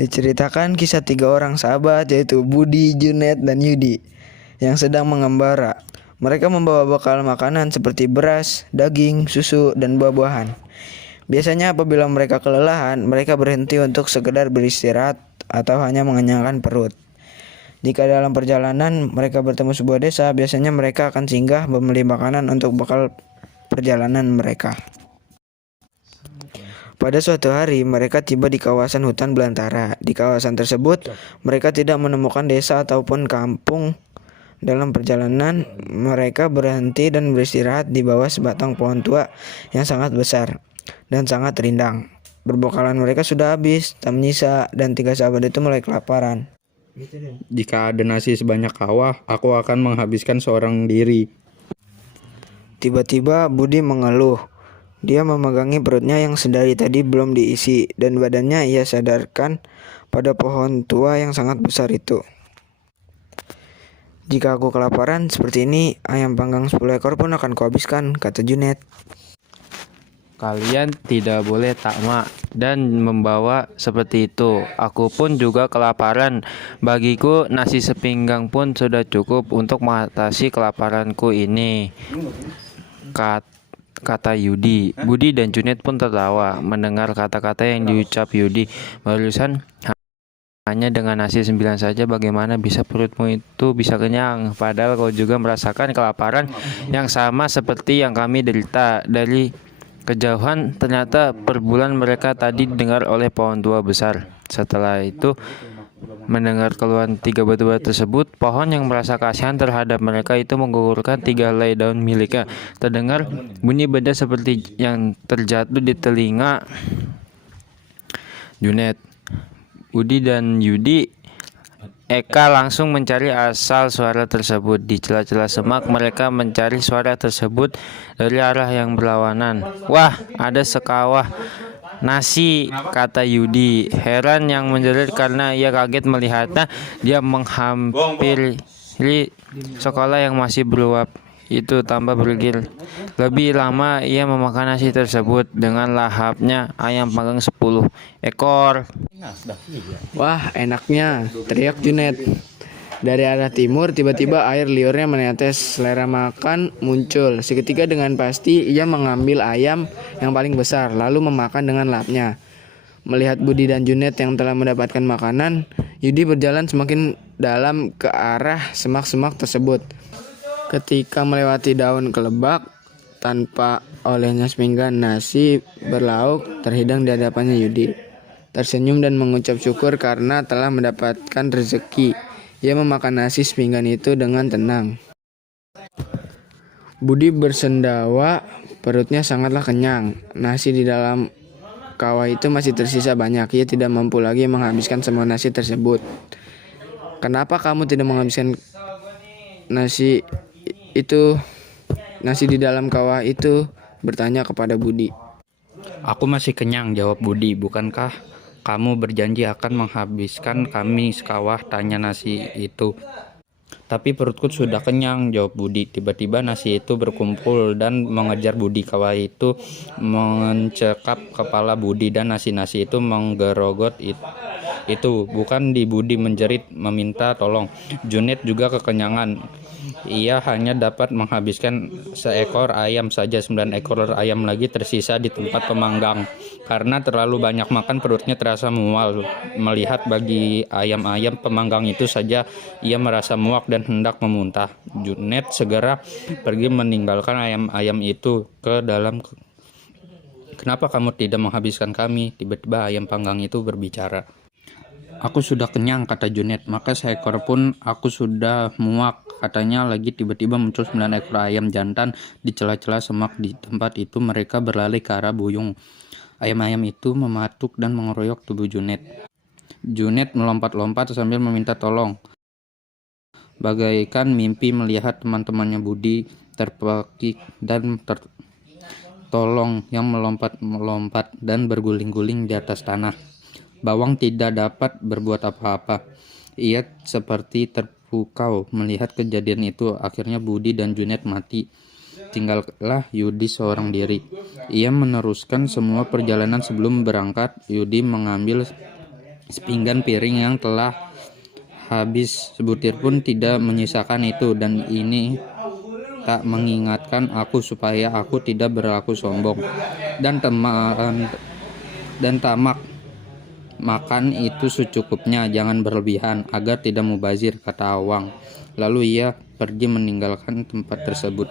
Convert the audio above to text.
Diceritakan kisah tiga orang sahabat yaitu Budi, Junet, dan Yudi yang sedang mengembara. Mereka membawa bekal makanan seperti beras, daging, susu, dan buah-buahan. Biasanya apabila mereka kelelahan, mereka berhenti untuk sekedar beristirahat atau hanya mengenyangkan perut. Jika dalam perjalanan mereka bertemu sebuah desa, biasanya mereka akan singgah membeli makanan untuk bekal perjalanan mereka. Pada suatu hari, mereka tiba di kawasan hutan belantara. Di kawasan tersebut, mereka tidak menemukan desa ataupun kampung. Dalam perjalanan, mereka berhenti dan beristirahat di bawah sebatang pohon tua yang sangat besar dan sangat rindang. Berbekalan mereka sudah habis, tak menyisa, dan tiga sahabat itu mulai kelaparan. Jika ada nasi sebanyak kawah, aku akan menghabiskan seorang diri. Tiba-tiba Budi mengeluh. Dia memegangi perutnya yang sedari tadi belum diisi, dan badannya ia sadarkan pada pohon tua yang sangat besar itu. Jika aku kelaparan seperti ini, ayam panggang 10 ekor pun akan kuhabiskan, kata Junet. Kalian tidak boleh tamak dan membawa seperti itu. Aku pun juga kelaparan. Bagiku nasi sepinggang pun sudah cukup untuk mengatasi kelaparanku ini, kata Yudi. Budi dan Junet pun tertawa mendengar kata-kata yang diucap Yudi. Barusan hanya dengan nasi 9 saja bagaimana bisa perutmu itu bisa kenyang, padahal kau juga merasakan kelaparan yang sama seperti yang kami derita. Dari kejauhan ternyata perbulan mereka tadi didengar oleh pohon tua besar. Setelah itu mendengar keluhan tiga batu tersebut, pohon yang merasa kasihan terhadap mereka itu menggugurkan 3 helai daun miliknya. Terdengar bunyi benda seperti yang terjatuh di telinga Junet. Budi dan Yudi Eka langsung mencari asal suara tersebut. Di celah-celah semak mereka mencari suara tersebut dari arah yang berlawanan. Wah, ada sekawah nasi, kata Yudi. Heran yang menjerit karena ia kaget melihatnya. Dia menghampiri sekolah yang masih beruap itu tanpa berpikir lebih lama. Ia memakan nasi tersebut dengan lahapnya ayam panggang 10 ekor. Wah, enaknya, teriak Junet. Dari arah timur, tiba-tiba air liurnya menetes. Selera makan muncul. Seketika dengan pasti ia mengambil ayam yang paling besar, lalu memakan dengan lahapnya. Melihat Budi dan Junet yang telah mendapatkan makanan, Yudi berjalan semakin dalam ke arah semak-semak tersebut. Ketika melewati daun kelebak, tanpa olehnya sepinggan nasi berlauk terhidang di hadapannya Yudi. Tersenyum dan mengucap syukur karena telah mendapatkan rezeki. Ia memakan nasi sepinggan itu dengan tenang. Budi bersendawa, perutnya sangatlah kenyang. Nasi di dalam kawah itu masih tersisa banyak. Ia tidak mampu lagi menghabiskan semua nasi tersebut. Kenapa kamu tidak menghabiskan nasi di dalam kawah itu? Bertanya kepada Budi. Aku masih kenyang, jawab Budi. Bukankah kamu berjanji akan menghabiskan kami sekawah, tanya nasi itu. Tapi perutku sudah kenyang, jawab Budi. Tiba-tiba nasi itu berkumpul dan mengejar Budi. Kawah itu mencekap kepala Budi dan nasi-nasi itu menggerogot itu. Bukan di Budi menjerit meminta tolong. Junet juga kekenyangan. Ia hanya dapat menghabiskan seekor ayam saja. 9 ekor ayam lagi tersisa di tempat pemanggang. Karena terlalu banyak makan, perutnya terasa mual. Melihat bagi ayam-ayam pemanggang itu saja, ia merasa muak dan hendak memuntah. Junet segera pergi meninggalkan ayam-ayam itu ke dalam. Kenapa kamu tidak menghabiskan kami? Tiba-tiba ayam panggang itu berbicara. Aku sudah kenyang, kata Junet. Maka seekor pun aku sudah muak, katanya lagi. Tiba-tiba muncul 9 ekor ayam jantan di celah-celah semak. Di tempat itu mereka berlari ke arah Buyung. Ayam-ayam itu mematuk dan mengeroyok tubuh Junet. Junet melompat-lompat sambil meminta tolong. Bagaikan mimpi melihat teman-temannya Budi terpekik dan tertolong yang melompat-melompat dan berguling-guling di atas tanah. Bawang tidak dapat berbuat apa-apa. Ia seperti terpukau melihat kejadian itu. Akhirnya Budi dan Junet mati. Tinggallah Yudi seorang diri. Ia meneruskan semua perjalanan. Sebelum berangkat, Yudi mengambil sepinggan piring yang telah habis sebutir pun tidak menyisakan itu, dan ini tak mengingatkan aku supaya aku tidak berlaku sombong dan tamak. Makan itu secukupnya, jangan berlebihan, agar tidak mubazir, kata Awang. Lalu ia pergi meninggalkan tempat tersebut.